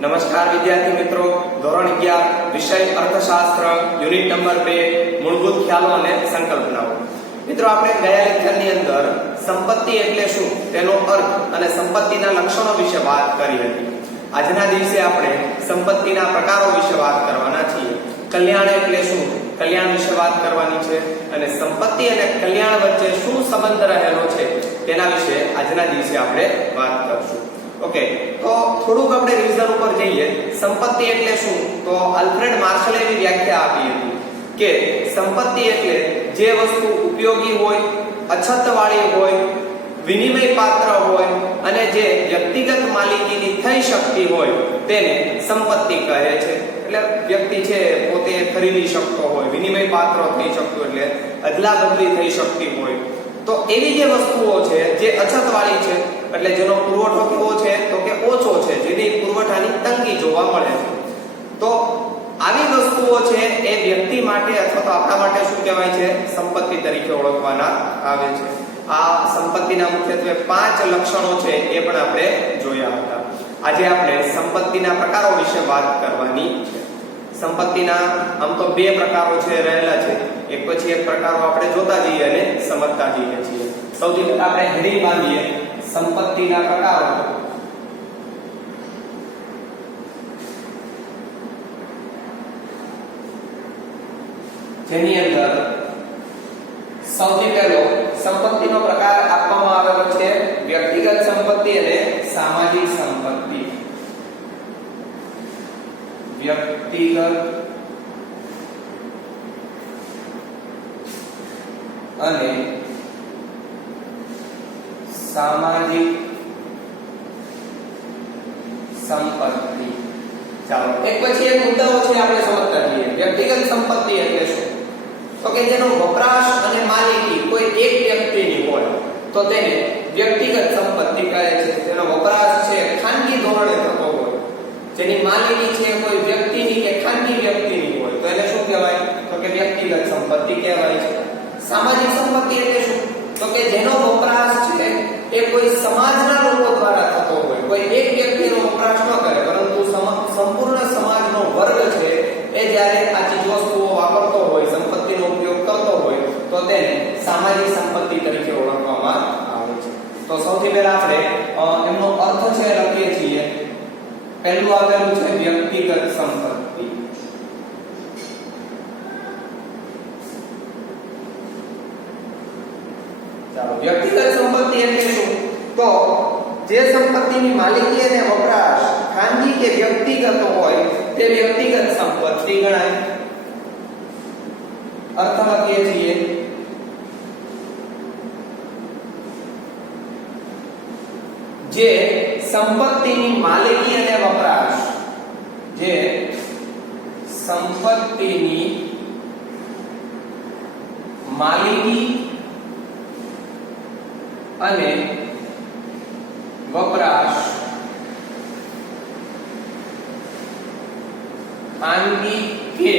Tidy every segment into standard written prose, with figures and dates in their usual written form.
નમસ્કાર વિદ્યાર્થી મિત્રો, ધોરણ 11 વિષય અર્થશાસ્ત્ર યુનિટ નંબર 2 મૂળભૂત ખ્યાલો અને સંકલ્પનાઓ. મિત્રો આપણે ગયા લેક્ચરની અંદર સંપત્તિ એટલે શું તેનો અર્થ અને સંપત્તિના લક્ષણો વિશે વાત કરી હતી. આજના દિવસે આપણે સંપત્તિના પ્રકારો વિશે વાત કરવાના છીએ. કલ્યાણ એટલે શું, કલ્યાણ વિશે વાત કરવાની છે અને સંપત્તિ અને કલ્યાણ વચ્ચે શું સંબંધ રહેલો છે તેના વિશે આજના દિવસે આપણે વાત કરશું. ઓકે, તો થોડુંક આપણે રિવિઝન ઉપર જઈએ. સંપત્તિ એટલે શું, તો આલ્ફ્રેડ માર્શલે એવી વ્યાખ્યા આપી હતી કે સંપત્તિ એટલે જે વસ્તુ ઉપયોગી હોય, અછતવાળી હોય, વિનિમય પાત્ર હોય અને જે વ્યક્તિગત માલિકીની થઈ શકતી હોય તેને સંપત્તિ કહે છે. એટલે વ્યક્તિ છે પોતે ખરીદી શકતો હોય, વિનિમય પાત્ર થઈ શકતો એટલે અદલા બદલી થઈ શકતી હોય, તો એવી જે વસ્તુઓ છે જે અછતવાળી છે એટલે જેનો પુરવઠો કેવો છે તો કે ઓછો છે, જેની પુરવઠાની તંગી જોવા મળે છે, તો આવી વસ્તુઓ છે એ વ્યક્તિ માટે અથવા તો આપણા માટે શું કહેવાય છે, સંપત્તિ તરીકે ઓળખવાના આવે છે. આ સંપત્તિના મુખ્યત્વે 5 લક્ષણો છે એ પણ આપણે જોયા હતા. આજે આપણે સંપત્તિના પ્રકારો વિશે વાત કરવાની છે. સંપત્તિના આમ તો 2 પ્રકારો છે રહેલા છે, એક પછી એક પ્રકારો આપણે જોતા જઈએ અને સમજતા જઈએ છીએ. સૌથી પહેલા આપણે હેડિંગ બાંધીએ સંપત્તિના પ્રકારો. જેની અંદર સૌથી પહેલો સંપત્તિનો પ્રકાર આપવામાં આવેલો છે વ્યક્તિગત સંપત્તિ અને સામાજિક સંપત્તિ. વ્યક્તિગત અને સામાજિક સંપત્તિ. ચાલો એક પછી એક મુદ્દાઓ છે આપણે સમજતા જઈએ. વ્યક્તિગત સંપત્તિ એટલે શું, તો કે જેનો વપરાશ અને માલિકી કોઈ એક વ્યક્તિની હોય તો તેને વ્યક્તિગત સંપત્તિ કહે છે. જેનો વપરાશ છે ખાનગી ધોરણે થતો હોય, જેની માલિકી છે કોઈ વ્યક્તિની કે ખાનગી વ્યક્તિની હોય તો એને શું કહેવાય, તો કે વ્યક્તિગત સંપત્તિ કહેવાય છે. સામાજિક સંપત્તિ એટલે શું, તો કે જેનો વપરાશ છે એ કોઈ સમાજના લોકો દ્વારા થતો હોય, કોઈ એક વ્યક્તિનો વપરાશ ન કરે પરંતુ સંપૂર્ણ સમાજનો વર્ગ છે એ જ્યારે આ ચીજવસ્તુઓ વાપરતો હોય, સંપત્તિનો ઉપયોગ કરતો હોય તો તેને સામાજિક સંપત્તિ તરીકે ઓળખવામાં આવે છે. તો સૌથી પહેલા આપણે એમનો અર્થ છે લખીએ છીએ. પહેલું આવેલું છે વ્યક્તિગત સંપત્તિ. ચાલો, વ્યક્તિગત સંપત્તિ એટલે શું, તો જે સંપત્તિની માલિકી અને વપરાશ ખાનગી કે વ્યક્તિગત હોય તે વ્યક્તિગત સંપત્તિ ગણાય. અર્થ લખીએ છીએ જે સંપત્તિની માલિકી અને વપરાશ, જે સંપત્તિની માલિકી અને વપરાશ ખાનગી કે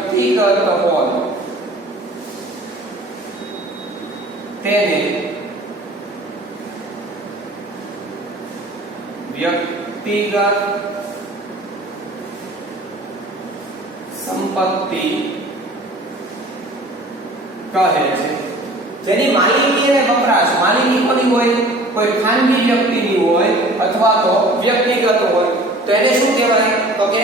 વ્યક્તિગત હોય તેને વ્યક્તિગત સંપત્તિ કહે છે. જેની માલિકી અને વપરાશ, માલિકી કોની હોય, કોઈ ખાનગી વ્યક્તિની હોય અથવા તો વ્યક્તિગત હોય તો એને શું કહેવાય, તો કે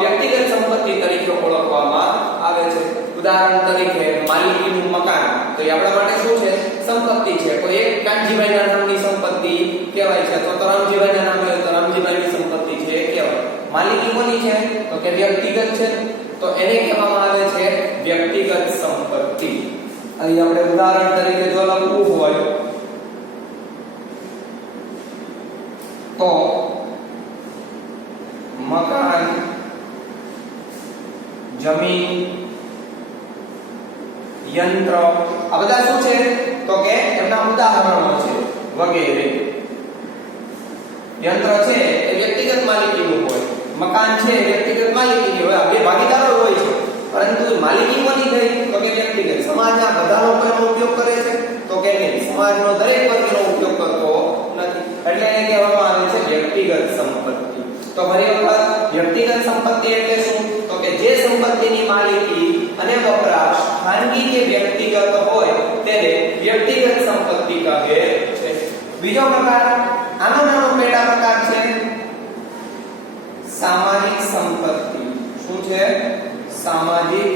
વ્યક્તિગત સંપત્તિ તરીકે ઓળખવામાં આવે છે. ઉદાહરણ તરીકે માલિકીનું મકાન તો એ આપણા માટે શું છે, સંપત્તિ છે. કોઈ એક કાનજીભાઈના નામની સંપત્તિ કહેવાય છે, તો રામજીભાઈના નામે હોય તો રામજીભાઈની સંપત્તિ છે એ કહેવાય. માલિકી કોની છે, તો કે વ્યક્તિગત છે, તો એને કહેવામાં આવે છે વ્યક્તિગત સંપત્તિ. અહીં આપણે ઉદાહરણ તરીકે જો લખવું હોય તો મકાન, જમીન, યંત્ર, આ બધા શું છે, તો કે એમના ઉદાહરણો છે વગેરે. યંત્ર છે એ વ્યક્તિગત માલિકીનું હોય, મકાન છે એ વ્યક્તિગત માલિકીની હોય, આ બે ભાગીદારો હોય છે, પરંતુ માલિકી કોની થઈ, તો કે વ્યક્તિગત. સમાજના બધા લોકો એનો ઉપયોગ કરે છે તો કે નહીં, સમાજનો દરેક વર્ગ એનો ઉપયોગ કરતો નથી. ખાનગી કે વ્યક્તિગત હોય તેને વ્યક્તિગત સંપત્તિ કહે છે. બીજો પ્રકાર આનો નાનો પેટા પ્રકાર છે સામાજિક સંપત્તિ. શું છે? સામાજિક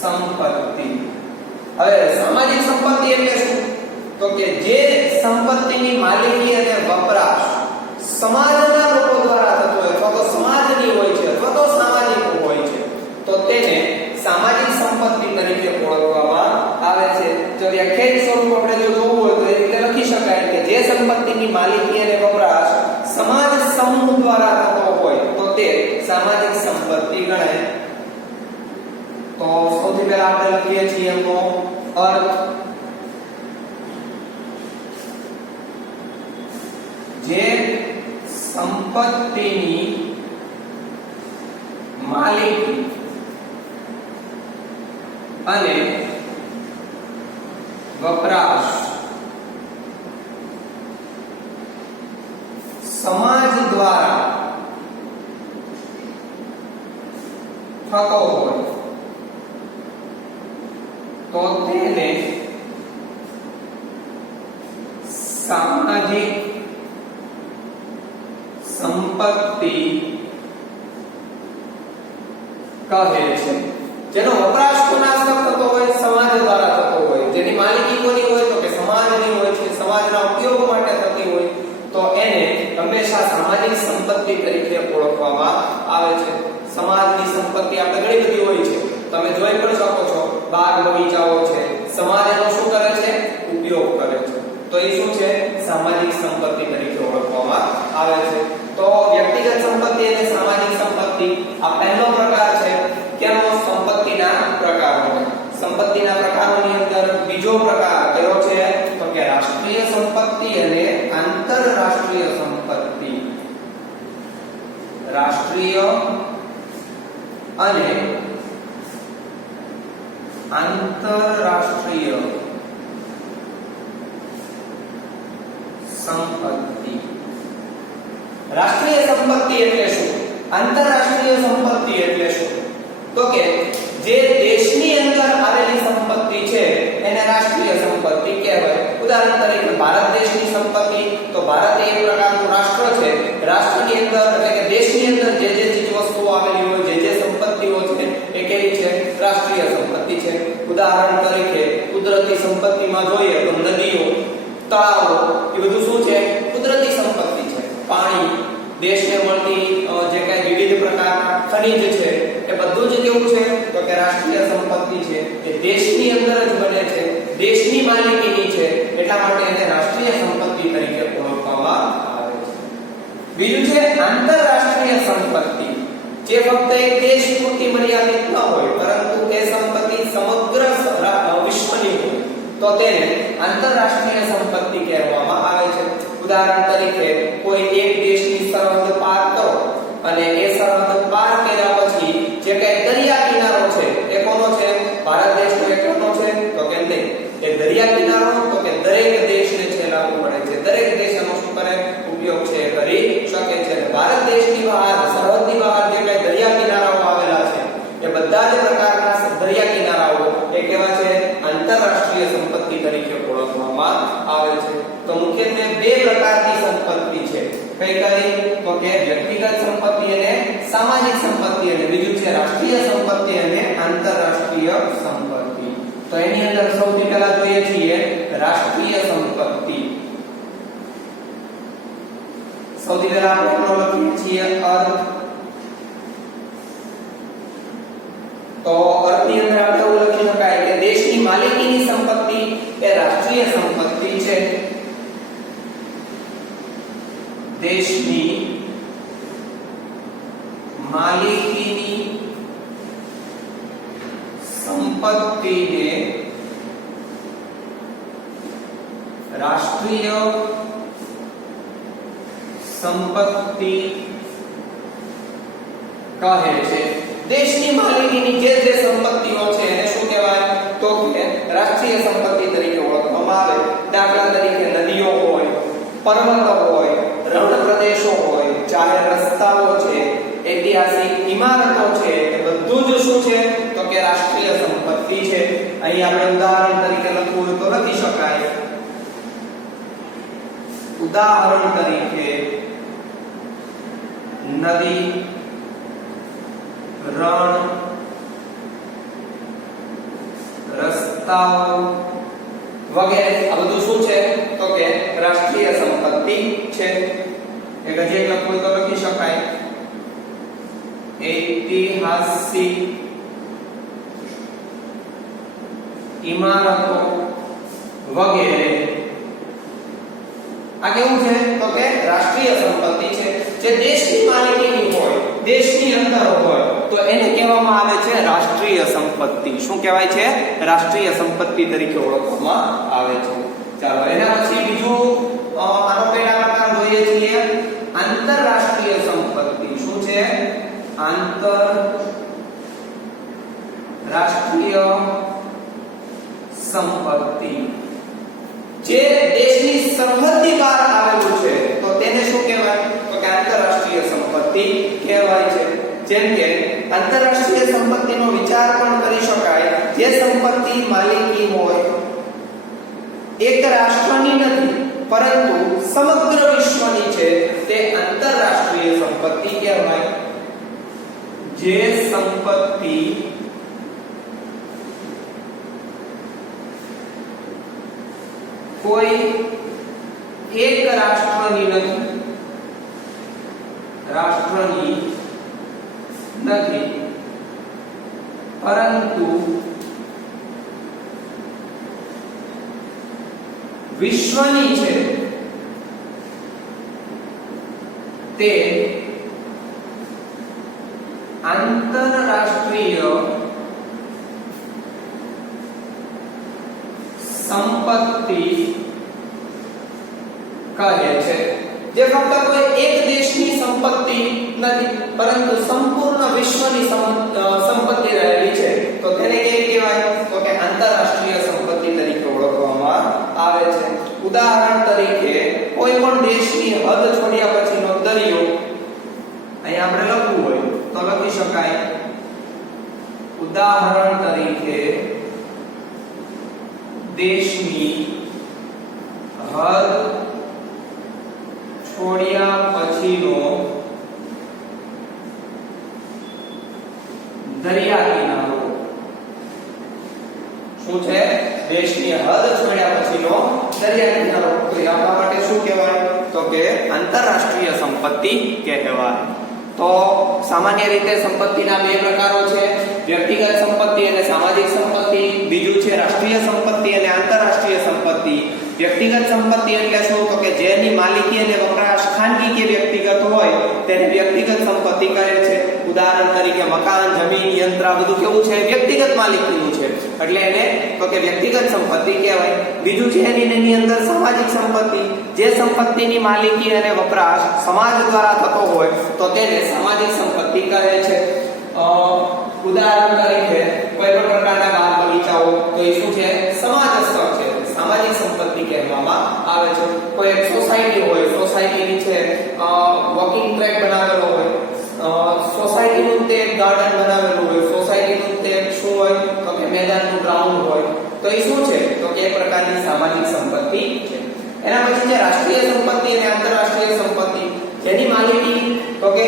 સંપત્તિ. હવે સામાજિક સંપત્તિ એટલે શું? તો કે જે સંપત્તિની માલિકી અને વપરાશ સમાજના લોકો દ્વારા થતો હોય અથવા તો સમાજની હોય છે અથવા તો સામાજિક હોય છે તો તેને સામાજિક સંપત્તિ તરીકે ઓળખવામાં આવે છે. જો વ્યાખ્યાયિત સ્વરૂપ આપણે જો જોવું હોય તો એ રીતે લખી શકાય કે જે સંપત્તિની માલિકી અને વપરાશ સમાજ સમૂહ દ્વારા થતો હોય તો તે સામાજિક સંપત્તિ ગણાય. તો સૌથી પહેલા આપણે લખીએ છીએ એનો અર્થ. જે સંપત્તિની માલિકી અને વપરાશ સમાજ દ્વારા થતો હોય તો તેને સામાજિક સંપત્તિ કહે છે. જેનો વપરાશ કોના થતો હોય? સમાજ દ્વારા થતો હોય. જેની માલિકી કોની હોય? તો કે સમાજની હોય છે. સમાજના ઉપયોગ માટે થતી હોય તો એને હંમેશા સામાજિક સંપત્તિ તરીકે ઓળખવામાં આવે છે. સમાજની સંપત્તિ આપણે ઘણી બધી હોય છે. તમે જોઈ પણ શકો છો બાગ બગીચાઓ છે. સમાજ એનો શું કરે છે? ઉપયોગ કરે છે. તો એ શું છે? સામાજિક સંપત્તિ તરીકે ઓળખવામાં આવે છે. તો વ્યક્તિગત સંપત્તિ અને સામાજિક સંપત્તિ આ પહેલો પ્રકાર છે. કેનો? સંપત્તિના પ્રકારો. સંપત્તિના પ્રકારોની અંદર બીજો પ્રકાર કયો છે? તો કે રાષ્ટ્રીય સંપત્તિ અને આંતરરાષ્ટ્રીય સંપત્તિ. રાષ્ટ્રીય અને આંતરરાષ્ટ્રીય સંપત્તિ. રાષ્ટ્રીય સંપત્તિ એટલે શું? આંતરરાષ્ટ્રીય સંપત્તિ એટલે શું? તો કે જે દેશની અંદર આવેલી સંપત્તિ છે એને રાષ્ટ્રીય સંપત્તિ કહેવાય. ઉદાહરણ તરીકે ભારત દેશની સંપત્તિ, તો ભારત એક પ્રકારનું રાષ્ટ્ર છે. રાષ્ટ્રની અંદર એટલે કે દેશની અંદર જે ચીજ વસ્તુઓ આવેલી હોય, જે સંપત્તિઓ છે એ કેવી છે? રાષ્ટ્રીય સંપત્તિ છે. ઉદાહરણ તરીકે કુદરતી સંપત્તિમાં જોઈએ તો નદીઓ, તળાવો એ બધું શું છે? કુદરતી સંપત્તિ છે. પાણી, દેશને મળતી જે કઈ વિવિધ પ્રકારના ખનિજ છે એ બધું જ કેવું છે? તો કે રાષ્ટ્રીય સંપત્તિ છે. એ દેશની અંદર જ બને છે, દેશની માલિકીની છે, એટલા માટે એને રાષ્ટ્રીય સંપત્તિ તરીકે ઓળખવામાં આવે છે. બીજું છે આંતરરાષ્ટ્રીય સંપત્તિ, જે ફક્ત એક દેશ પૂરતી મર્યાદિત ન હોય પરંતુ એ સંપત્તિ સમગ્ર વિશ્વની હોય તો તેને આંતરરાષ્ટ્રીય સંપત્તિ કહેવામાં આવે છે. ઉદાહરણ તરીકે કોઈ એક દેશની સરહદ પાર કરો અને એ સરહદ પાર કર્યા પછી જે કઈ દરિયા કિનારો છે એ કોનો છે? ભારત દેશનો એકનો છે? તો કે નહીં. એ દરિયા કિનારો તો કે દરેક દેશને છે લાગુ પડે છે. દરેક દેશ એનો શું કરે? ઉપયોગ છે કરી શકે છે. ભારત દેશની બહાર, સરહદની બહાર જે કઈ દરિયા કિનારાઓ આવેલા છે એ બધા જ પ્રકારના દરિયા કિનારાઓ એ કેવા છે? આંતરરાષ્ટ્રીય સંપત્તિ તરીકે ઓળખવામાં આવે છે. તો મુખ્યત્વે બે પ્રકારની સંપત્તિ છે. કઈ કઈ? તો કે વ્યક્તિગત સંપત્તિ અને સામાજિક સંપત્તિ, અને બીજું છે રાષ્ટ્રીય સંપત્તિ અને આંતરરાષ્ટ્રીય સંપત્તિ. તો એની અંદર સૌથી પહેલા જોઈએ છીએ રાષ્ટ્રીય સંપત્તિ. સૌથી પહેલા આપણે લખીએ છીએ અર્થ. તો અર્થની અંદર આપણે એવું લખી શકાય કે દેશની માલિકીની સંપત્તિ એ રાષ્ટ્રીય સંપત્તિ છે. દેશની માલિકીની સંપત્તિને રાષ્ટ્રીય સંપત્તિ કહે છે. દેશની માલિકીની જે સંપત્તિઓ છે એને શું કહેવાય? તો કે રાષ્ટ્રીય સંપત્તિ તરીકે ઓળખવામાં આવે. દાખલા તરીકે નદીઓ હોય, પર્વતો હોય, રણ પ્રદેશો હોય, જાહેર રસ્તાઓ છે, ઐતિહાસિક ઇમારતો છે, એ બધું જ શું છે? તો કે કે રાષ્ટ્રીય સંપત્તિ છે. અહીં આપણે ઉદાહરણ તરીકે લખવું હોય તો લખી શકાય. ઉદાહરણ તરીકે નદી, રણ, રસ્તાઓ વગેરે આ બધું શું છે તો કે રાષ્ટ્રીય સંપત્તિ છે. એક હજી એક લખવું તો લખી શકાય ઐતિહાસિક ઇમારતો વગેરે આ કેવું છે તો કે રાષ્ટ્રીય સંપત્તિ છે. જે દેશની માલિકીની હોય, દેશની અંદર હોય તો એને કહેવામાં આવે છે રાષ્ટ્રીય સંપત્તિ. શું કહેવાય છે? રાષ્ટ્રીય સંપત્તિ તરીકે ઓળખવામાં આવે છે. ચાલો એના પછી બીજું આનો પહેલા પ્રકાર જોઈએ છીએ આંતરરાષ્ટ્રીય સંપત્તિ. શું છે? આંતરરાષ્ટ્રીય સંપત્તિ. જે દેશની સરહદની બહાર આવેલું છે તો તેને શું કહેવાય તો કે આંતરરાષ્ટ્રીય સંપત્તિ કહેવાય છે. જેમ કે આંતરરાષ્ટ્રીય સંપત્તિનો વિચાર પણ કરી શકાય જે સંપત્તિ માલિકી હોય એક રાષ્ટ્રની નથી પરંતુ સમગ્ર વિશ્વની છે તે આંતરરાષ્ટ્રીય સંપત્તિ કહેવાય. જે સંપત્તિ કોઈ એક રાષ્ટ્રની નથી પરંતુ વિશ્વની છે તે આંતરરાષ્ટ્રીય સંપત્તિ કહે છે. જે ફક્ત કોઈ એક દેશની સંપત્તિ નથી પરંતુ સંપૂર્ણ વિશ્વની સંપત્તિ રહેલી છે તો તેને કેવી કહેવાય તો કે આંતરરાષ્ટ્રીય સંપત્તિ તરીકે ઓળખવામાં આવે છે. ઉદાહરણ તરીકે કોઈ પણ દેશની હદ છોડ્યા પછીનો દરિયો અહીં આપણે લખવું હોય તો લખી શકાય ઉદાહરણ તરીકે દેશની હદ છોડ્યા પછીનો દરિયા કિનારો. શું છે? દેશની હદ છોડ્યા પછીનો દરિયા કિનારો. તો આપણા માટે શું કહેવાય તો કે આંતરરાષ્ટ્રીય સંપત્તિ કહેવાય. તો સામાન્ય રીતે સંપત્તિના બે પ્રકારો છે વ્યક્તિગત સંપત્તિ અને સામાજિક સંપત્તિ. બીજું છે રાષ્ટ્રીય સંપત્તિ અને આંતરરાષ્ટ્રીય સંપત્તિ. વ્યક્તિગત સંપત્તિ એટલે શું તો કે જેની માલિકી અને વપરાશ ખાનગી કે વ્યક્તિગત હોય તેને વ્યક્તિગત સંપત્તિ કહે છે. ઉદાહરણ તરીકે મકાન, જમીન, યંત્ર બધું કેવું છે? વ્યક્તિગત માલિકીનું છે એટલે એને તો કે વ્યક્તિગત સંપત્તિ કહેવાય. બીજું છે એની અંદર સામાજિક સંપત્તિ. જે સંપત્તિની માલિકી અને વપરાશ સમાજ દ્વારા થતો હોય તો તેને સામાજિક સંપત્તિ કહે છે. ઉદાહરણ તરીકે કોઈ પણ પ્રકારના બાગ બગીચાઓ તો એ શું છે? સમાજસ્થ છે, સામાજિક સંપત્તિ કહેવામાં આવે છે. કોઈ એક સોસાયટી હોય, સોસાયટીની છે વોકિંગ ટ્રેક બનાવેલો હોય, સોસાયટીનું તે ગાર્ડન બનાવેલું હોય, સોસાયટીનું તે શું હોય તો કે મેદાનનું ગ્રાઉન્ડ હોય તો એ શું છે તો કે એક પ્રકારની સામાજિક સંપત્તિ છે. એના પછી છે રાષ્ટ્રીય સંપત્તિ અને આંતરરાષ્ટ્રીય સંપત્તિ. જેની માલિકી તો કે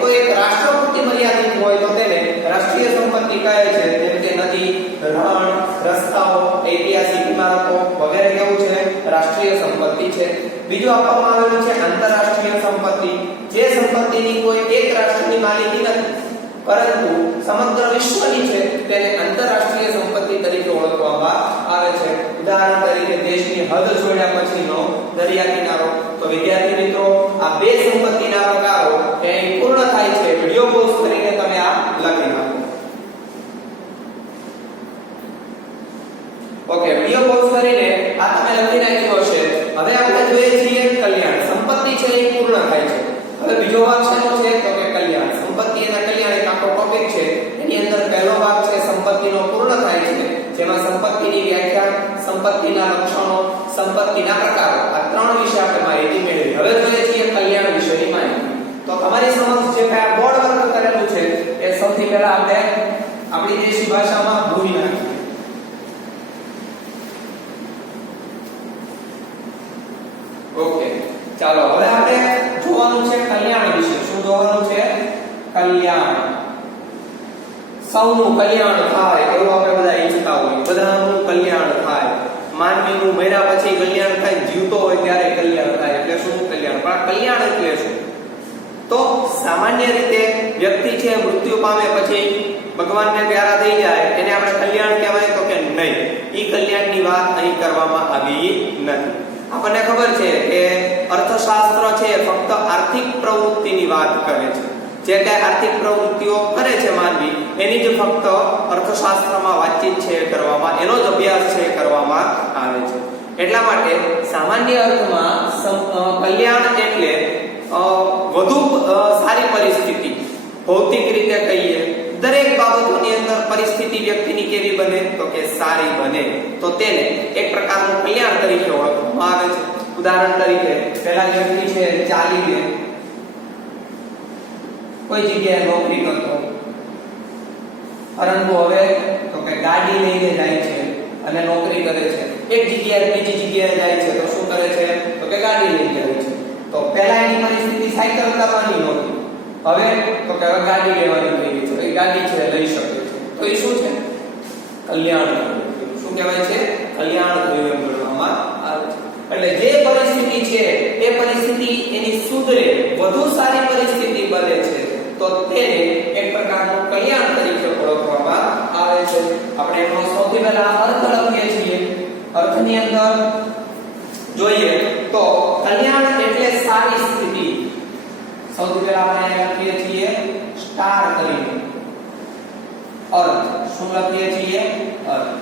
કોઈ એક રાષ્ટ્ર પૂરતી મર્યાદિત હોય તો તેને રાષ્ટ્રીય સંપત્તિ કહે છે. જેમ કે નદી, રણ, રસ્તાઓ, ઐતિહાસિક ઇમારતો વગેરે કેવું છે? રાષ્ટ્રીય સંપત્તિ છે. બીજું આપવામાં આવેલું છે આંતરરાષ્ટ્રીય સંપત્તિ. જે સંપત્તિની કોઈ એક રાષ્ટ્રની માલિકી નથી પરંતુ સમગ્ર વિશ્વની છે તેને આંતરરાષ્ટ્રીય સંપત્તિ તરીકે ઓળખવામાં આવે છે. ઉદાહરણ તરીકે દેશની હદ છોડ્યા પછીનો દરિયા કિનારો. તો વિદ્યાર્થી મિત્રો આ બે સંપત્તિના પ્રકારો એ પૂર્ણ થાય છે. વિડિયો પોઝ કરીને તમે આ લખી નાખો. ઓકે, વિડિયો પોઝ કરીને આ તમે લખી નાખ્યો છે. હવે આપણે જોઈએ છીએ કલ્યાણ. સંપત્તિ છે એ પૂર્ણ થાય છે. હવે બીજો ભાગ શેનો છે તો કે કલ્યાણ. સંપત્તિ અને કલ્યાણ એક આખો ટોપિક છે. એની અંદર પહેલો ભાગ છે સંપત્તિનો પૂર્ણ થાય છે જેમાં સંપત્તિની વ્યાખ્યા, સંપત્તિના લક્ષણો, સંપત્તિના પ્રકારો આ ત્રણ વિશે આપણે માહિતી મેળવી. હવે જોઈએ છીએ કલ્યાણ વિશેની માહિતી. તો તમારી સમક્ષ જે બોર્ડ વર્ક કરેલું છે એ સૌથી પહેલા આપણે આપણી દેશી ભાષામાં ભૂલી નાખીએ. ઓકે, ચાલો હવે આપણે જોવાનું છે કલ્યાણ વિશે. શું જોવાનું છે? કલ્યાણ. સૌનું કલ્યાણ થાય એવું આપણે બધા ઈચ્છતા હોય. બધાનું કલ્યાણ થાય. માનવીનું મર્યા પછી કલ્યાણ થાય, જીવતો હોય ત્યારે કલ્યાણ થાય. એટલે શું કલ્યાણ? પણ કલ્યાણ એટલે શું? તો સામાન્ય રીતે વ્યક્તિ છે મૃત્યુ પામે પછી ભગવાનને પ્યારા થઈ જાય એને આપણે કલ્યાણ કહેવાય તો કે નહીં. ઈ કલ્યાણની વાત અહીં કરવામાં આવી નથી. આપણને ખબર છે કે અર્થશાસ્ત્ર છે ફક્ત આર્થિક પ્રવૃત્તિની વાત કરે છે. જે કઈ આર્થિક પ્રવૃત્તિઓ કરે છે માનવી એની જ ફક્ત અર્થશાસ્ત્રમાં વાતચીત છે કરવામાં, એનો જ અભ્યાસ છે કરવામાં આવે છે. એટલા માટે સામાન્ય અર્થમાં કલ્યાણ એટલે વધુ સારી પરિસ્થિતિ. ભૌતિક રીતે કહીએ દરેક બાબતોની અંદર પરિસ્થિતિ વ્યક્તિની કેવી બને તો કે સારી બને, તો તેને એક પ્રકારનું કલ્યાણ તરીકે ઓળખવામાં આવે છે. ઉદાહરણ તરીકે પહેલા વ્યક્તિ છે ચાલીને કોઈ જગ્યાએ નોકરી કરતો, પરંતુ હવે તો કે ગાડી લઈને જાય છે અને નોકરી કરે છે. એક જગ્યાએ બીજી જગ્યાએ જાય છે તો શું કરે છે તો કે ગાડી લઈને જાય છે. તો પહેલા એની પરિસ્થિતિ સાયકલ કરવાની નહોતી, હવે તો કે ગાડી લેવાની થઈ ગઈ છે. એ ગાડી છે લઈ શકે છે, તો એ શું છે? કલ્યાણ. શું કહેવાય છે? કલ્યાણ થયું એમ ગણવામાં આવે છે. એટલે જે પરિસ્થિતિ છે એ પરિસ્થિતિ એની સુધરે, વધુ સારી પરિસ્થિતિ બને છે તો તેને એક પ્રકારનું કલ્યાણ તરીકે ઓળખવામાં આવે છે. આપણે એનો સૌથી પહેલા અર્થ લખીએ છીએ. અર્થની અંદર જોઈએ તો કલ્યાણ એટલે સારી સ્થિતિ. સૌથી પહેલા આપણે લખીએ છીએ સ્ટાર કરીને અર્થ. શું લખીએ છીએ? અર્થ.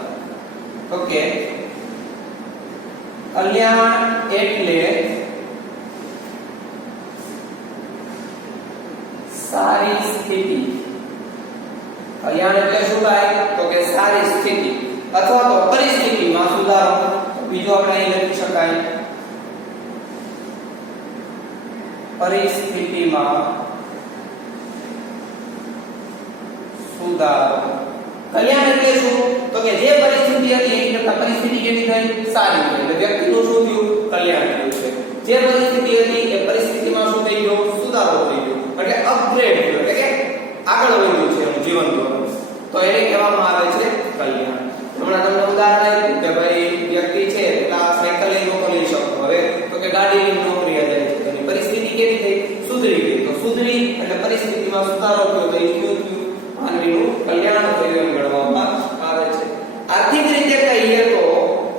ઓકે, કલ્યાણ એટલે સારી સ્થિતિ. કલ્યાણ એટલે શું થાય તો કે સારી સ્થિતિ અથવા તો પરિસ્થિતિમાં સુધારો. બીજું આપણે અહીં લખી શકાય પરિસ્થિતિમાં સુધારો. કલ્યાણ એટલે શું તો કે જે પરિસ્થિતિ હતી એની કરતા પરિસ્થિતિ કેવી થઈ? સારી થઈ. એટલે વ્યક્તિનું શું થયું? કલ્યાણ થયું છે. જે પરિસ્થિતિ હતી એ પરિસ્થિતિમાં શું થઈ ગયું? સુધારો થઈ ગયો. એટલે અપગ્રેડ થયો, એટલે કે આગળ વધ્યું છે એનું જીવન ધોરણ. તો એને કહેવામાં આવે છે કલ્યાણ. હમણાં તમને ઉદાહરણ આપ્યું કે ભાઈ વ્યક્તિ છે પેલા સાયકલ લઈ નોકરી લઈ શકતો, હવે તો કે ગાડી લઈને નોકરી જાય છે. એની પરિસ્થિતિ કેવી થઈ? સુધરી ગઈ. તો સુધરી એટલે પરિસ્થિતિમાં સુધારો થયો, તો એ શું થયું? માનવીનું કલ્યાણ થયું એમ ગણવામાં આવે છે. આર્થિક રીતે કહીએ તો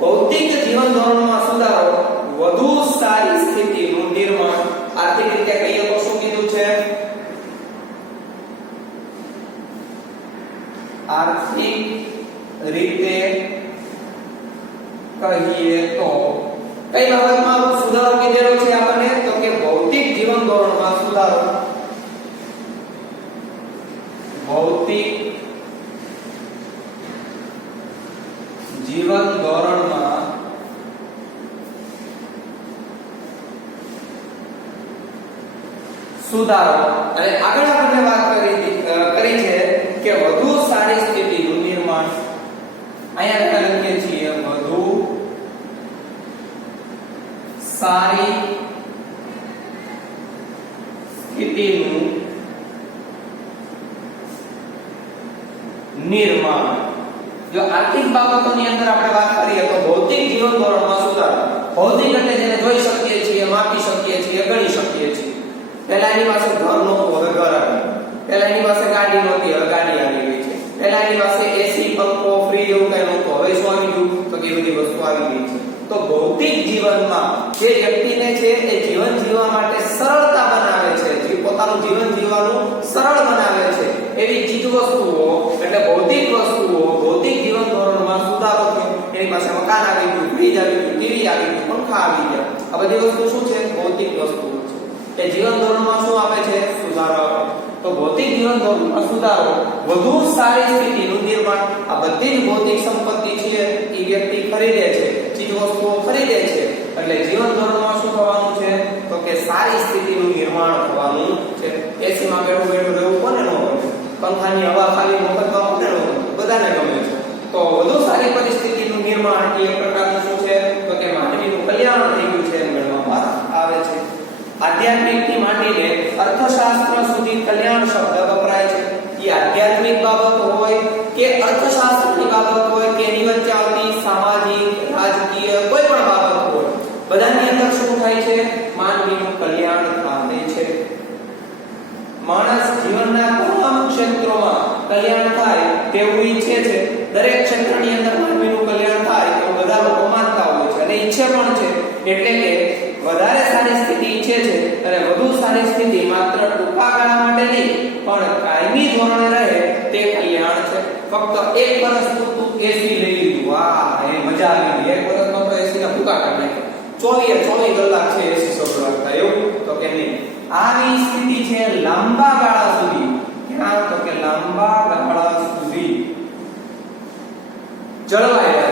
ભૌતિક જીવન ધોરણમાં સુધારો, વધુ સારી સ્થિતિનું નિર્માણ. આર્થિક રીતે કહીએ તો શું કીધું છે? આર્થિક રીતે કહીએ તો કઈ બાબતમાં સુધારો કીધેલો છે આપણને તો કે ભૌતિક જીવન ધોરણમાં સુધારો. ભૌતિક જીવન ધોરણમાં સુધારો. અને આગળ આપણે વાત કરી છે કે વધુ સારી સ્થિતિનું નિર્માણ. અહીંયા આપણે લખીએ છીએ વધુ સારી સ્થિતિનું નિર્માણ. જો આર્થિક બાબતોની અંદર આપણે વાત કરીએ તો ભૌતિક જીવન ધોરણમાં સુધારો. ભૌતિક એટલે જેને જોઈ શકીએ છીએ, માપી શકીએ છીએ, ગણી શકીએ છીએ. પહેલા એની પાસે ઘર નહોતું, હવે ઘર આવ્યું. પહેલા એની પાસે ગાડી નહોતી, હવે ગાડી આવી ગઈ છે. પહેલા એની પાસે એસી, પંખો, ફ્રીજ એવું કઈ નહોતું, હવે શું આવી ગયું તો કે બધી વસ્તુ આવી ગઈ છે. તો ભૌતિક જીવનમાં જે વ્યક્તિને છે એ જીવન જીવવા માટે સરળતા બનાવે છે, જે પોતાનું જીવન જીવવાનું સરળ બનાવે છે એવી ચીજ વસ્તુઓ એટલે ભૌતિક વસ્તુઓ, ભૌતિક જીવન ધોરણમાં સુધારો થયો. એની પાસે મકાન આવી ગયું, ફ્રીજ આવી ગયું, ટીવી આવી ગયું, પંખા આવી ગયા. આ બધી વસ્તુ શું છે? ભૌતિક વસ્તુઓ છે. એ જીવન ધોરણમાં શું આપે છે? સુધારો આપે. તો ભૌતિક જીવન ધોરણમાં સુધારો, વધુ સારી સ્થિતિનું નિર્માણ. આ બધી જ ભૌતિક સંપત્તિ છે એ વ્યક્તિ ખરીદે છે, ચીજ વસ્તુઓ ખરીદે છે, એટલે જીવન ધોરણમાં શું થવાનું છે તો કે સારી સ્થિતિનું નિર્માણ થવાનું છે. એસી માં બેઠું બેઠું રહેવું કોને ન ગમે? પંખાની હવા ખાલી મફતમાં કોને ન ગમે? સારી પરિસ્થિતિનું નિર્માણ એ એક પ્રકારનું શું છે તો કે માનવીનું કલ્યાણ થઈ ગયું છે એમ ગણવામાં આવે છે. આધ્યાત્મિકથી માંડીને અર્થશાસ્ત્ર સુધી કલ્યાણ શબ્દ વપરાય છે. એ આધ્યાત્મિક બાબત હોય કે અર્થશાસ્ત્રની બાબત હોય કે એની વચ્ચે આવતી સામાજિક રાજકીય કોઈ પણ બાબત હોય, બધાની અંદર શું થાય છે? માનવીનું કલ્યાણ થાય છે. માણસ જીવનના તમામ ક્ષેત્રોમાં કલ્યાણ થાય તેવું ઈચ્છે છે. દરેક ક્ષેત્રની અંદર માનવીનું કલ્યાણ થાય એવું બધા લોકો માનતા હોય છે અને ઈચ્છે પણ છે. એટલે કે વધારે સારી સ્થિતિ ઈચ્છે છે અને વધુ સારી સ્થિતિ માત્ર ટૂંકા ગાળા માટે નહીં પણ કાયમી ધોરણે રહે તે કલ્યાણ છે. ફક્ત એક વર્ષ પૂરતું એસી લઈ લીધું, વાહ એ મજા આવી ગઈ. એક વર્ષમાં તો એસી ના ટૂંકા કાઢી નાખ્યા, 24 કલાક છે એસી સગવડતા, એવું તો કે નહીં. આવી સ્થિતિ છે લાંબા ગાળા સુધી. ક્યાં? તો કે લાંબા ગાળા સુધી જળવાઈ રહે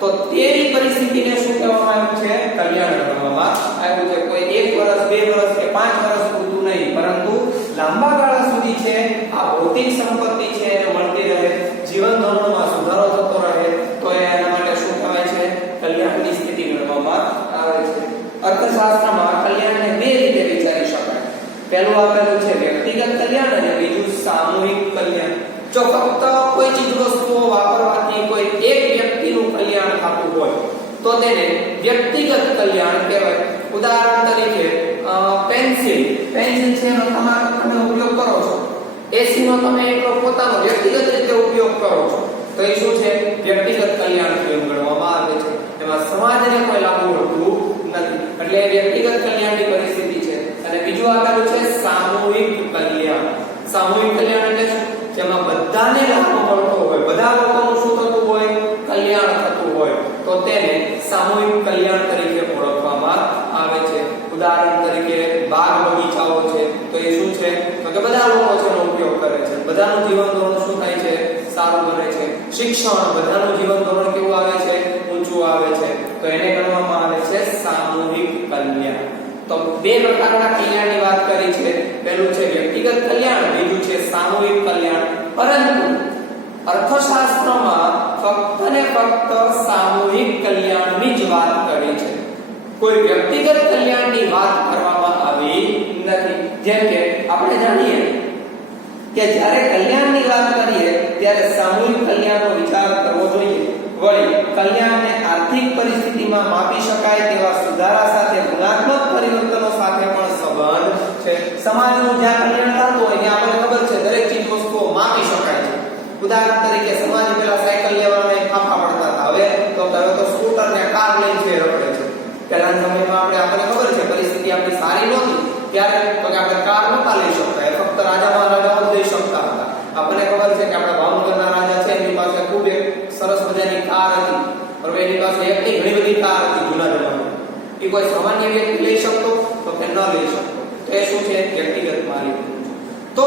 તો તેવી પરિસ્થિતિને શું કહેવામાં આવ્યું છે? કલ્યાણ ગણવામાં આવ્યું છે. કોઈ 1 વર્ષ 2 વર્ષ કે 5 વર્ષ પૂરતું નહીં, પરંતુ લાંબા ગાળા સુધી છે આ ભૌતિક સંપત્તિ છે એને મળતી રહે, જીવન ધોરણમાં સુધારો થતો રહે, તો એના માટે શું કહેવાય છે? કલ્યાણની સ્થિતિ ગણવામાં આવે છે. અર્થશાસ્ત્રમાં કલ્યાણને બે રીતે વિચારી શકાય. પહેલું આપેલું છે વ્યક્તિગત કલ્યાણ અને બીજું સામૂહિક કલ્યાણ. જો ફક્ત કોઈ ચીજ વસ્તુઓ વાપરવાથી કોઈ એક વ્યક્તિનું કલ્યાણ થતું હોય તો તેને વ્યક્તિગત કલ્યાણ કહેવાય. ઉદાહરણ તરીકે પેન્સિલ છે એનો તમે ઉપયોગ કરો છો, એસી નો તમે એટલો પોતાનો વ્યક્તિગત રીતે ઉપયોગ કરો છો, તો એ શું છે? વ્યક્તિગત કલ્યાણ ગણવામાં આવે છે. એમાં સમાજને કોઈ લાભ મળતું નથી, એટલે વ્યક્તિગત કલ્યાણની પરિસ્થિતિ છે. અને બીજું આપેલું છે સામૂહિક કલ્યાણ. સામૂહિક કલ્યાણ એટલે શું? જેમાં બધાને લાભ મળતો હોય, બધા લોકોનું શું થતું હોય? કલ્યાણ થતું હોય, તો તેને સામૂહિક કલ્યાણ તરીકે ઓળખવામાં આવે છે. ઉદાહરણ તરીકે બાગ બગીચાઓ છે, તો એ શું છે? તો કે બધા લોકો તેનો ઉપયોગ કરે છે, બધાનું જીવન ધોરણ શું થાય છે? સારું બને છે. શિક્ષણ, બધાનું જીવન ધોરણ કેવું આવે છે? ઊંચું આવે છે, તો એને ગણવામાં આવે છે સામૂહિક કલ્યાણ. તો બે પ્રકારના કલ્યાણની વાત કરી છે. પહેલું છે વ્યક્તિગત કલ્યાણ, બીજું છે સામૂહિક કલ્યાણ. પરંતુ અર્થશાસ્ત્રમાં ફક્ત ને ફક્ત સામૂહિક કલ્યાણની જ વાત કરી છે, કોઈ વ્યક્તિગત કલ્યાણની વાત કરવામાં આવી નથી. જેમ કે આપણે જાણીએ કે જ્યારે કલ્યાણની વાત કરીએ ત્યારે સામૂહિક કલ્યાણનો વિચાર કરવો જોઈએ. વળી કલ્યાણને આર્થિક પરિસ્થિતિમાં માપી શકાય તેવા સુધારા સાથે ગુણાત્મક પરિવર્તનો સાથે પણ સંબંધ છે. સમાજનું જ્યાં કલ્યાણ થતું હોય ત્યાં આપણને ખબર છે દરેક ચીજ વસ્તુઓ માપી શકાય છે. ઉદાહરણ તરીકે સમાજ પેલા સાયકલ લેવાના ફાફા પડતા હતા, હવે તો સ્કૂટર ને કાર લઈને છે રખડે છે. પહેલાના સમયમાં આપણને ખબર છે પરિસ્થિતિ આપણી સારી નહોતી ત્યારે તો કે આપણે કાર નહોતા લઈ શકતા, ફક્ત રાજા મહારાજાઓ જ લઈ શકતા હતા. આપણને ખબર છે કે આપણા ભાવનગરના રાજા છે એની પાસે ખૂબ એક સરસ મજાની કાર હતી, પણ એની પાસે એકની ઘણી બધી કાર હતી જૂના જમાનામાં. એ કોઈ સામાન્ય વ્યક્તિ લઈ શકતો તો કે ન લઈ શકતો, તો એ શું છે? વ્યક્તિગત માલિકી. તો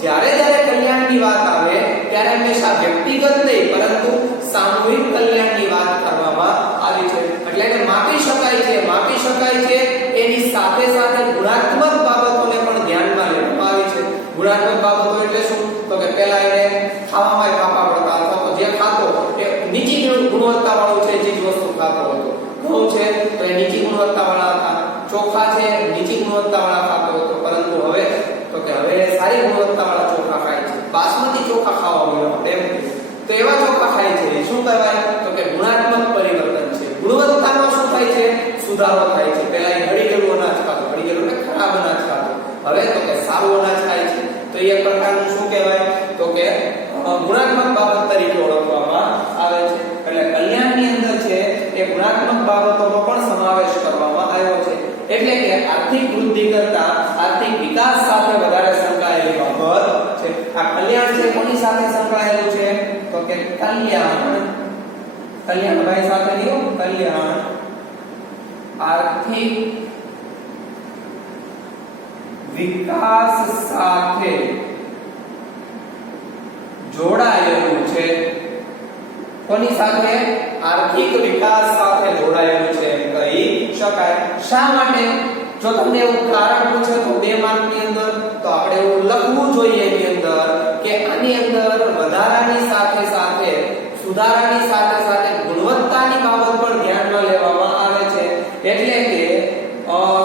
જ્યારે કલ્યાણની વાત આવે ત્યારે હંમેશા વ્યક્તિગત નહીં પરંતુ સામૂહિક કલ્યાણની વાત કરવામાં આવી છે. એટલે એને માપી શકાય છે એની સાથે સાથે ગુણાત્મક બાબતોને પણ ધ્યાનમાં લેવામાં આવી છે. ગુણાત્મક બાબતો એટલે શું? તો કે પહેલા એને ખાવામાં ફાફા પડતા અથવા તો જે ખાતો એ નીચી ગુણવત્તાવાળું છે ચીજ વસ્તુ ખાતો હતો. ઘઉં છે તો એ નીચી ગુણવત્તાવાળા હતા, ચોખા છે નીચી ગુણવત્તાવાળા ખાતો હતો, પરંતુ હવે સારી ગુણવત્તાવાળા ચોખા ખાય છે. બાસમતી ચોખા ખાવા મળ્યા આપણે એમ, તો એવા ચોખા ખાય છે. શું કહેવાય? તો કે ગુણાત્મક પરિવર્તન છે. ગુણવત્તામાં શું થાય છે? સુધારો થાય છે. પહેલા એ હળી ગયેલું અનાજ ખાતો, હળી ગયેલું એટલે ખરાબ અનાજ ખાતો, હવે તો કે સારું અનાજ ખાય છે. તો એ પ્રકારનું શું કહેવાય? તો કે ગુણાત્મક બાબત તરીકે ઓળખવામાં આવે છે. એટલે કલ્યાણની અંદર છે એ ગુણાત્મક બાબતોનો પણ સમાવેશ કરવામાં આવ્યો છે. એટલે કે આર્થિક વૃદ્ધિ કરતા આર્થિક વિકાસ સાથે વધારે સંકળાયેલી બાબત છે. આ કલ્યાણ છે કોની સાથે સંકળાયેલું છે? તો કે કલ્યાણભાઈ સાથે નહીં, કલ્યાણ આર્થિક વિકાસ સાથે જોડાયેલું છે. કોની સાથે? આર્થિક વિકાસ સાથે જોડાયેલું છે કહી શકાય. શા માટે? જો તમને એવું કારણ પૂછે તો 2 માર્કની અંદર તો આપણે એવું લખવું જોઈએ એની અંદર કે આની અંદર વધારાની સાથે સુધારાની સાથે સાથે ગુણવત્તાની બાબત પણ ધ્યાનમાં લેવામાં આવે છે એટલે કે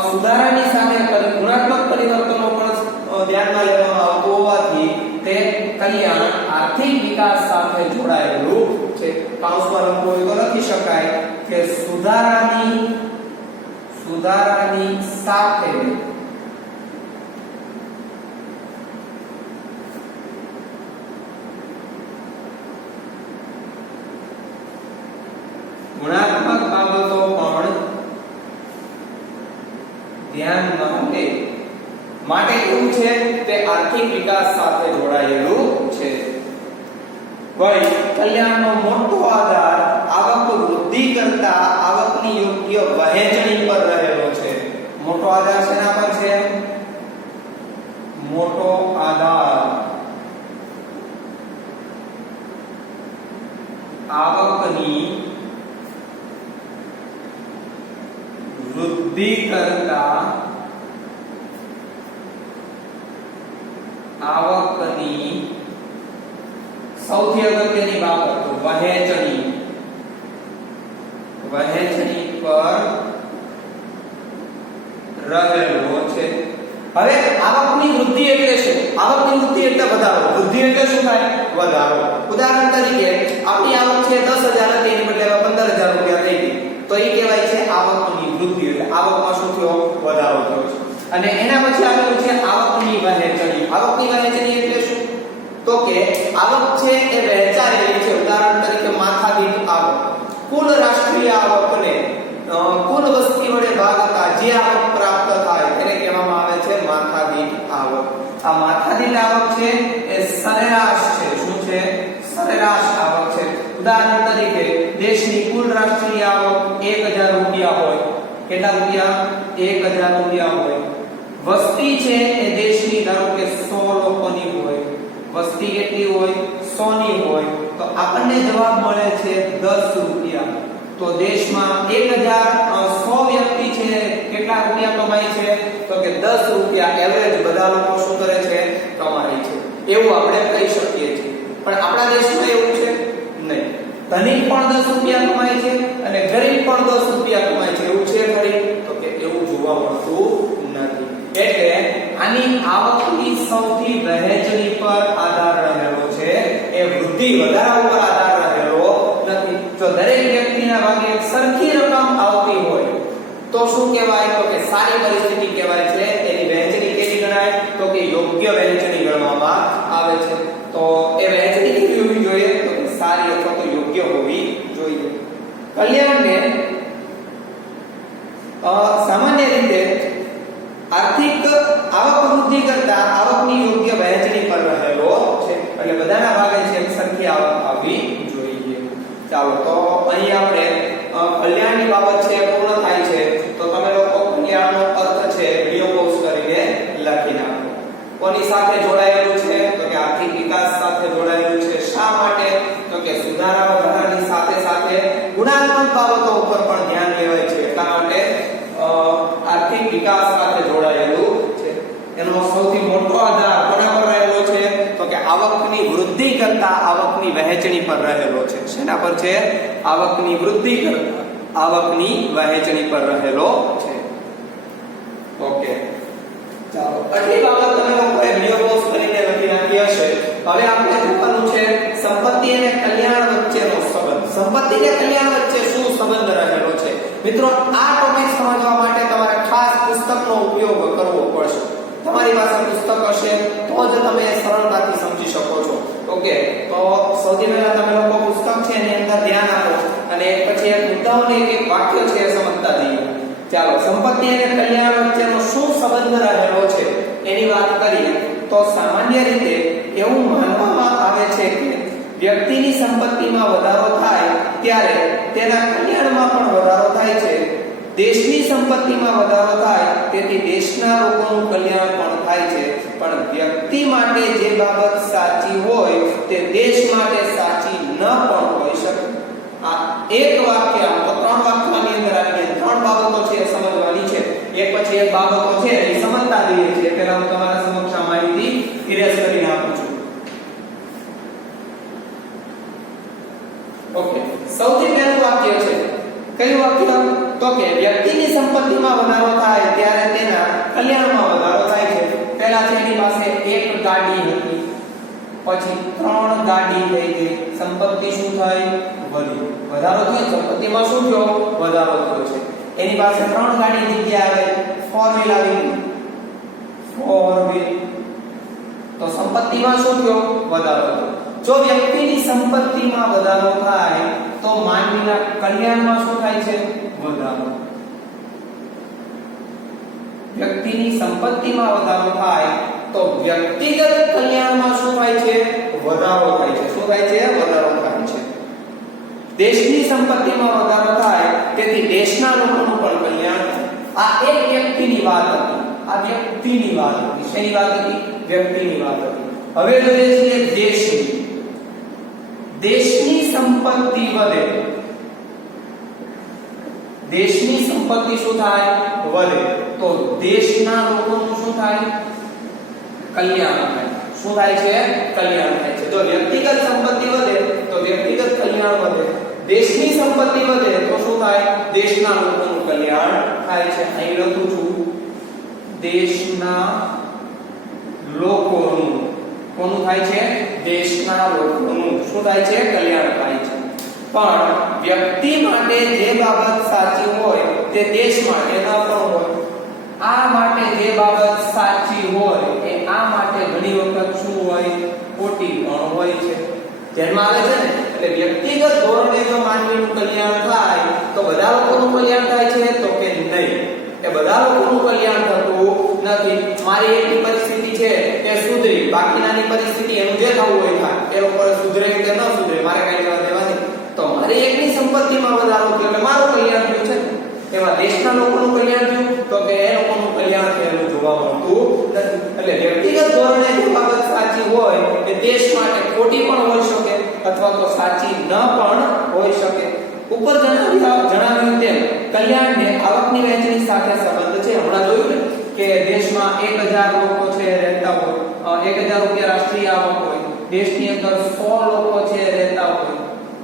સુધારાની સાથે ગુણાત્મક પરિવર્તનો પણ ધ્યાનમાં લેવામાં આવતું હોવાથી તે કલ્યાણ આર્થિક વિકાસ સાથે જોડાયેલું છે. કૌંસમાં લખવું હોય તો લખી શકાય કે સુધારાની સાથે ગુણાત્મક બાબતો પણ ધ્યાનમાં લે માટે એવું છે તે આર્થિક વિકાસ સાથે જોડાયેલું છે. વળી કલ્યાણનો મોટો આધાર આવક વૃદ્ધિ કરતા આવકની યોગ્ય વહેંચણી પર રહેલો છે. મોટો આધાર શેના પર છે? મોટો આધાર આવકની વૃદ્ધિ કરતા આવકની સૌથી અગત્યની બાબત વહેંચણી પર રહેલો છે. હવે આવકની વૃદ્ધિ એટલે શું? આવકની વૃદ્ધિ એટલે વધારો. વૃદ્ધિ એટલે શું થાય? વધારો. ઉદાહરણ તરીકે આપણી આવક છે 10,000 હતી એની બદલે 15,000 રૂપિયા થઈ ગઈ તો એ કહેવાય છે આવકની વૃદ્ધિ. એટલે આવકમાં શું થયો? વધારો થયો છે. અને એના પછી આવેલું છે આવકની વહેંચણી. આવકની વહેંચણી એટલે શું? તો કે આવક છે એ વહેંચાયેલી છે. ઉદાહરણ તરીકે માથાદીઠ આવક. કુલ રાષ્ટ્રીય આવકને કુલ વસ્તી વડે ભાગતા જે આવક પ્રાપ્ત થાય તેને કહેવામાં આવે છે માથાદીઠ આવક. આ માથાદીઠ આવક છે એ સરેરાશ છે. શું છે? સરેરાશ આવક છે. ઉદાહરણ તરીકે દેશની કુલ રાષ્ટ્રીય આવક 1000 રૂપિયા હોય. કેટલા રૂપિયા? 1000 રૂપિયા હોય. વસ્તી છે એ દેશની ધારો કે 100 લોકોની હોય. વસ્તી કેટલી હોય? 100 ની હોય તો આપણને જવાબ મળે છે 10 રૂપિયા. તો દેશમાં 100 વ્યક્તિ છે કેટલા રૂપિયા કમાય છે? તો કે 10 રૂપિયા એવરેજ બધા લોકો શું કરે છે? કમાય છે. એવું આપણે કહી શકીએ છીએ. પણ આપણા દેશમાં એવું છે નહીં. ધનિક પણ 10 રૂપિયા કમાય છે અને ગરીબ પણ 10 રૂપિયા કમાય છે. એવું છે ખરી? તો કે એવું જોવા મળતું નથી. એટલે આની આવકની સૌથી વહેંચણી પર આધાર રહેલો છે. એ વૃદ્ધિ વધારા ઉપર આધાર રહેલો નથી. જો દરેક વ્યક્તિના ભાગે સરખી રકમ આવતી હોય તો શું કહેવાય? તો કે સારી પરિસ્થિતિ કહેવાય છે. એની વહેંચણી કેવી ગણાય? તો કે યોગ્ય વહેંચણી ગણવામાં આવે છે. તો એ વહેંચણી કેવી હોવી જોઈએ? તો કે સારી અથવા તો યોગ્ય હોવી જોઈએ. કલ્યાણને સામાન્ય રીતે આર્થિક આવક વૃદ્ધિ કરતા આવકની યોગ્ય વહેંચણી પર રહેલો છે. એટલે બધાના ભાગે છે સરખી આવક આવવી જોઈએ. ચાલો તો અહીં આપણે કલ્યાણની બાબત છે પૂર્ણ થાય છે. તો તમે લોકો કલ્યાણનો અર્થ છે વિડિયો પોઝ કરીને લખી નાખો. કોની સાથે જોડાયેલું છે? તો કે આર્થિક વિકાસ સાથે જોડાયેલું છે. શા માટે? તો કે સુધારા વધારાની સાથે સાથે ગુણાત્મક બાબતો ઉપર પણ ધ્યાન લેવાય છે. એટલા માટે આર્થિક વિકાસ સાથે જોડાયેલું છે. એનો સૌથી મોટો આધાર કોના પર રહેલો છે? તો કે આવકની વૃદ્ધિ કરતા આવકની વહેંચણી પર રહેલો છે. શેના પર છે? આવકની વૃદ્ધિ કરતા આવકની વહેંચણી પર રહેલો છે. ઓકે ચાલો આટલી બાબત તમે લોકોએ વિડિયો પોઝ કરીને લખી નાખી હશે. હવે આપણે જોવાનું છે સંપત્તિ અને કલ્યાણ વચ્ચેનો સંબંધ. સંપત્તિ અને કલ્યાણ વચ્ચે શું સંબંધ રહેલો છે? મિત્રો આ ટોપિક સમજવા માટે તમારે ખાસ પુસ્તકનો ઉપયોગ કરવો પડશે. તમારી પાસે પુસ્તક હશે તો જ તમે સરળતાથી સમજી શકો છો. ઓકે તો સૌથી પહેલા તમે લોકો પુસ્તક છે એની અંદર ધ્યાન આપો અને પછી એક મુદ્દાઓને એક વાક્ય છે એ સમજતા જઈએ. ચાલો સંપત્તિ અને કલ્યાણ વચ્ચેનો શું સંબંધ રહેલો છે એની વાત કરીએ તો સામાન્ય રીતે એવું માનવામાં આવે છે કે વ્યક્તિની સંપત્તિમાં વધારો થાય ત્યારે તેના કલ્યાણમાં પણ વધારો થાય છે. દેશની સંપત્તિમાં વધારો થાય તેથી દેશના લોકોનું કલ્યાણ પણ થાય છે. પણ વ્યક્તિ માટે જે બાબત સાચી હોય તે દેશ માટે સાચી ન પણ હોઈ શકે. આ એક વાક્ય તો ત્રણ વાક્યોની અંદર આવી ગયા. ત્રણ બાબતો છે એ સમજવાની છે. એક પછી એક બાબતો છે એ સમજતા જઈએ છીએ. પહેલા હું તમારા સમક્ષ આ માહિતી ઇરેઝ કરીને આપું છું. કે વ્યક્તિની સંપત્તિમાં વધારો થાય ત્યારે તેના કલ્યાણમાં વધારો થાય છે. પહેલા છે એની પાસે એક ગાડી હતી, પછી 3 ગાડી થઈ ગઈ, સંપત્તિ શું થઈ? વધી. વધારો થયો, સંપત્તિમાં શું થયો? વધારો થયો છે. એની પાસે 3 ગાડી જગ્યાએ આવે 4 વ્હીલ આવી ગઈ, 4 વ્હીલ. તો સંપત્તિમાં શું થયો? વધારો થયો. જો વ્યક્તિની સંપત્તિમાં વધારો થાય તો માનવીના કલ્યાણમાં શું થાય છે? વધારો. વ્યક્તિની સંપત્તિમાં વધારો થાય તો વ્યક્તિગત કલ્યાણમાં શું થાય છે? વધારો થાય છે. શું થાય છે? વધારો થાય છે. દેશની સંપત્તિમાં વધારો થાય તેથી દેશના લોકોનું પણ કલ્યાણ થાય. આ એક વ્યક્તિની વાત હતી. આ વ્યક્તિની વાત હતી. શેની વાત હતી? વ્યક્તિની વાત હતી. હવે જોઈએ છીએ દેશની. દેશની સંપત્તિ વધે. દેશની સંપત્તિ શું થાય? વધે. તો દેશના લોકોનું શું થાય? કલ્યાણ થાય. શું થાય છે? કલ્યાણ થાય છે. જો વ્યક્તિગત સંપત્તિ વધે તો વ્યક્તિગત કલ્યાણ વધે. દેશની સંપત્તિ વધે તો શું થાય? દેશના લોકોનું કલ્યાણ થાય છે. અહીં લખું છું દેશના લોકોનું. કોનું થાય છે? દેશના લોકોનું શું થાય છે? કલ્યાણ થાય છે. પણ વ્યક્તિ માટે જે બાબત સાચી હોય તે દેશ માટે ન પણ હોય. આ માટે જે બાબત સાચી હોય એ આ માટે ઘણી વખત શું હોય? ખોટી પણ હોય છે. ધ્યાનમાં આવે છે ને? એટલે વ્યક્તિગત ધોરણે જો માનવીનું કલ્યાણ થાય તો બધા લોકોનું કલ્યાણ થાય છે તો કે નહીં? એ બધા લોકોનું કલ્યાણ થતું નથી. મારી એકની પરિસ્થિતિ છે તે સુધરી, બાકીનાની પરિસ્થિતિ એનું જે થવું હોય થાય. એ લોકો સુધરે કે ન સુધરે મારે કઈ લેવા દેવા નહીં. તો મારી એકની સંપત્તિમાં વધારો થયો એટલે મારું કલ્યાણ થયું છે. એમાં દેશના લોકોનું કલ્યાણ થયું તો કે એ લોકોનું કલ્યાણ થયેલું જોવા મળતું નથી. એટલે વ્યક્તિગત ધોરણે જે બાબત સાચી હોય એ દેશ માટે ખોટી પણ હોઈ શકે અથવા તો સાચી ન પણ હોઈ શકે. ઉપર જણાવ્યું તેમ કલ્યાણને આવકની વહેંચણી સાથે સંબંધ છે. હમણાં જોયું ને કે દેશમાં 1000 લોકો છે રહેતા હોય, 1000 રૂપિયા રાષ્ટ્રીય આવક હોય, દેશની અંદર 100 લોકો છે રહેતા હોય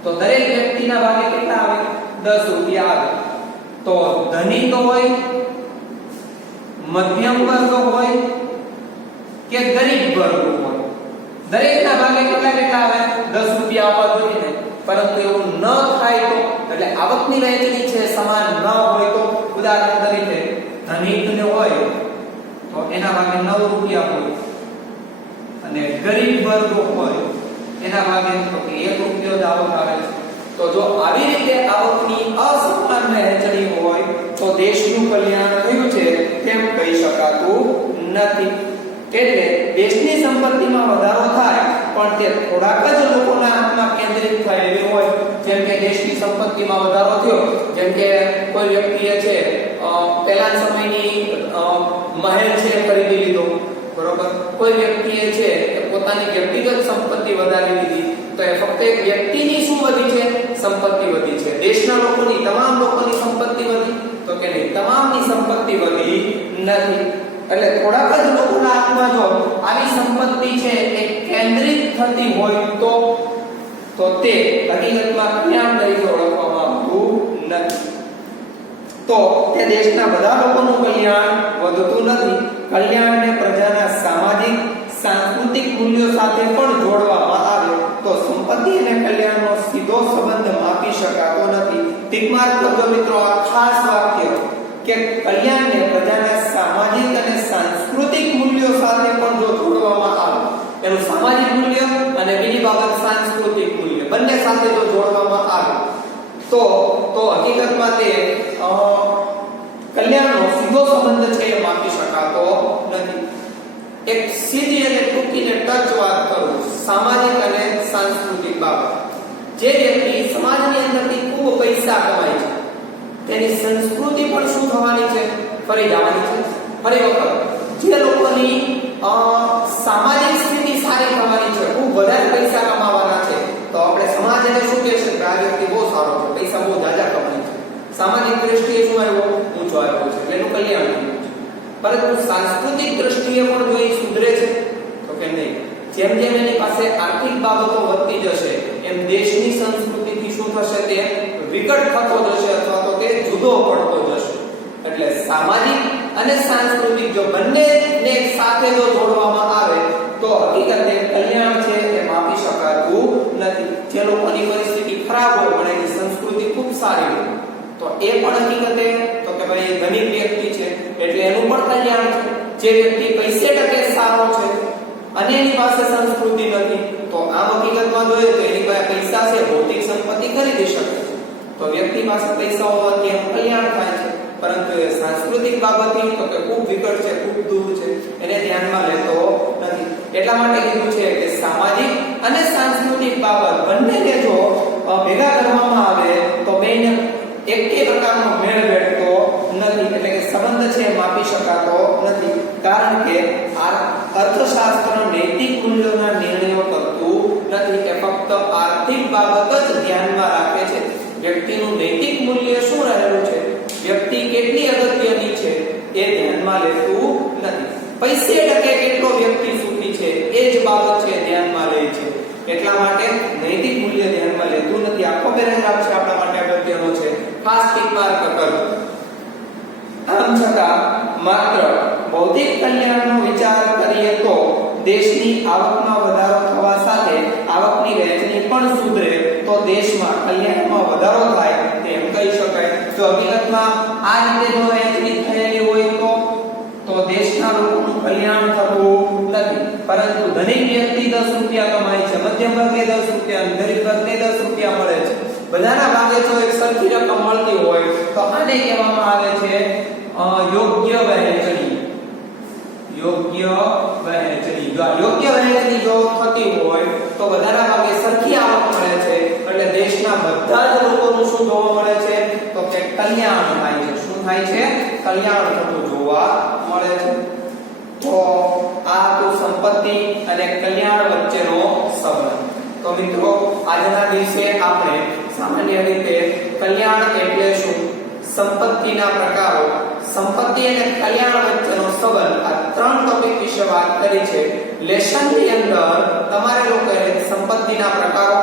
તો દરેક વ્યક્તિના ભાગે કેટલા આવે? 10 રૂપિયા આવે. તો ધનિક હોય, મધ્યમ વર્ગ હોય કે ગરીબ વર્ગ હોય, દરેકના ભાગે કેટલા આવે? 10 રૂપિયા આવવા જોઈએ ને. પરંતુ એવું ન થાય તો, એટલે આવકની વહેંચણી છે સમાન ન હોય તો, ઉદાહરણ તરીકે ધનિકને હોય તો એના ભાગે 9 રૂપિયા હોય અને ગરીબ વર્ગ હોય એના ભાગે તો કે 1 રૂપિયો જ આવક આવે છે. તો જો આવી રીતે આવકની અસમાન વહેંચણી હોય તો દેશનું કલ્યાણ થયું છે તેમ કહી શકાતું નથી. એટલે દેશની સંપત્તિમાં વધારો થાય પણ તે થોડાક જ લોકોના હાથમાં કેન્દ્રિત થયેલી હોય. જેમ કે દેશની સંપત્તિમાં વધારો થયો, જેમ કે કોઈ વ્યક્તિએ છે પહેલા સમયની મહેલ છે ખરીદી લીધો, બરોબર. કોઈ વ્યક્તિએ છે પોતાની વ્યક્તિગત સંપત્તિ વધારી લીધી તો એ ફક્ત એક વ્યક્તિની શું વધી છે? સંપત્તિ વધી છે. દેશના લોકોની, તમામ લોકોની સંપત્તિ વધી તો કે નહીં? તમામની સંપત્તિ વધી નથી. એટલે થોડાક જ લોકોના હાથમાં જો આવી સંપત્તિ છે એ કેન્દ્રિત થતી હોય તો તે હકીકતમાં કલ્યાણ તરીકે ઓળખવામાં આવતું નથી. તો તે દેશના બધા લોકોનું કલ્યાણ વધતું નથી. કલ્યાણને પ્રજાના સામાજિક સાંસ્કૃતિક મૂલ્યો સાથે પણ જોડવામાં આવે તો સંપત્તિ અને કલ્યાણનો સીધો સંબંધ માપી શકાતો નથી. ટીક માર્ક કરજો મિત્રો આ ખાસ વાક્ય કે કલ્યાણને પ્રજાના સામાજિક અને સાંસ્કૃતિક મૂલ્યો સાથે પણ જો જોડવામાં આવે, એનું સામાજિક મૂલ્ય અને બીજી બાબત સાંસ્કૃતિક મૂલ્ય બંને સાથે જો જોડવામાં આવે તો હકીકતમાં તે કલ્યાણનો સીધો સંબંધ છે એ માપી શકાતો નથી. એક સીધી અને ટૂંકીને ટચ વાત કરું, સામાજિક અને સાંસ્કૃતિક બાબત. જે વ્યક્તિ સમાજની અંદરથી ખૂબ પૈસા કમાય છે તેની સંસ્કૃતિ પણ શું થવાની છે? ફરી જવાની છે. ફરી વખત જે લોકોની સામાજિક સ્થિતિ સારી થવાની છે, ખૂબ વધારે પૈસા કમાવાના છે તો આપણે સમાજ એને શું કહેશે? કે આ વ્યક્તિ બહુ સારો છે, પૈસા બહુ જાજા કમાય છે. સામાજિક દ્રષ્ટિએ શું આવ્યો? ઊંચો આવ્યો છે, એનું કલ્યાણ થયું છે. પરંતુ સાંસ્કૃતિક દ્રષ્ટિએ પણ જો એ સુધરે છે તો કે નહીં. જેમ જેમ એની પાસે આર્થિક બાબતો વધતી જશે એમ દેશની સંસ્કૃતિથી શું થશે? તે વિકટ થતો જશે અથવા તો તે જુદો પડતો જશે. એટલે સામાજિક અને સાંસ્કૃતિક જો બંનેને એક સાથે જો જોડવામાં આવે તો હકીકતે કલ્યાણ છે એ માપી શકાતું નથી. જે લોકોની પરિસ્થિતિ ખરાબ હોય પણ એની સંસ્કૃતિ ખૂબ સારી હોય તો એ પણ હકીકતે તો કે ભાઈ ધનિક વ્યક્તિ છે એટલે એનું પણ કલ્યાણ છે. જે વ્યક્તિ પૈસે ટકે સારો છે અને એની પાસે સંસ્કૃતિ નથી તો આમ હકીકતમાં જોઈએ તો એની પાસે પૈસા છે, ભૌતિક સંપત્તિ ખરીદી શકે છે તો વ્યક્તિ પાસે પૈસા હોવાથી એનું કલ્યાણ થાય છે, પરંતુ એ સાંસ્કૃતિક બાબતથી તો કે ખૂબ વિકટ છે, ખૂબ દૂર છે, એને ધ્યાનમાં લેતો નથી. એટલા માટે કીધું છે કે સામાજિક અને સાંસ્કૃતિક બાબત બંનેને જો ભેગા કરવામાં આવે તો બેને એકે પ્રકારનો મેળ બેઠતો નથી. એટલે કે સંબંધ છે માપી શકાતો નથી. કારણ કે આ અર્થશાસ્ત્ર નૈતિક મૂલ્યોના નિર્ણયો કરતું નથી કે ફક્ત આર્થિક બાબત જ ધ્યાનમાં રાખે છે. વ્યક્તિનું નૈતિક મૂલ્ય શું રહેલું છે, વ્યક્તિ કેટલી અગત્યની છે એ ધ્યાનમાં લેતું નથી. પૈસે ટકે કેટલો વ્યક્તિ સુખી છે એ જ બાબત છે ધ્યાનમાં લે છે. એટલા માટે નૈતિક મૂલ્ય ધ્યાનમાં લેતું નથી. આખો પેરેગ્રાફ છે આપણા માટે અગત્યનો છે, ખાસ ટીક માર્ક કરો. આમ છતાં માત્ર ભૌતિક કલ્યાણનો વિચાર કરીએ તો દેશની આવકમાં વધારો થવા સાથે આવકની વહેંચણી પણ સુધરે તો દેશમાં કલ્યાણમાં વધારો થાય તેમ કહી શકાય. જો હકીકતમાં આ રીતે જો વહેંચણી થયેલી હોય તો દેશના લોકોનું કલ્યાણ થતું નથી. પરંતુ ધનિક વ્યક્તિ 10 રૂપિયા કમાય છે, મધ્યમ વર્ગે 10 રૂપિયા, ગરીબ વર્ગને 10 રૂપિયા મળે છે, બધાના ભાગે જો એક સરખી રકમ મળતી હોય તો આને કહેવામાં આવે છે યોગ્ય વહેંચણી. યોગ્ય વહેંચણી. જો યોગ્ય વહેંચણી જો થતી હોય તો બધાના ભાગે સરખી આવક મળે છે એટલે દેશના બધા જ લોકોનું શું જોવા મળે છે તો કે કલ્યાણ થાય છે. શું થાય છે? કલ્યાણ થતું જોવા મળે છે. તો આ તો સંપત્તિ અને કલ્યાણ વચ્ચેનો સંબંધ. તો મિત્રો આજના દિવસે આપણે સામાન્ય રીતે કલ્યાણ એટલે શું, સંપત્તિના પ્રકારો, સંપત્તિ અને કલ્યાણ વચ્ચેનો સંબંધ, આ 3 ટોપિક વિશે વાત કરી છે. લેસનની અંદર તમારે લોકોએ સંપત્તિના પ્રકારો,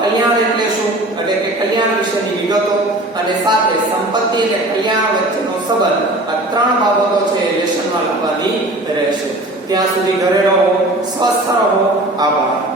કલ્યાણ એટલે શું એટલે કે કલ્યાણ વિશેની વિગતો અને સાથે સંપત્તિ અને કલ્યાણ વચ્ચેનો સંબંધ, આ 3 બાબતો છે લેસનમાં લખવાની રહેશે. ત્યાં સુધી ઘરે રહો, સ્વસ્થ રહો. આભાર.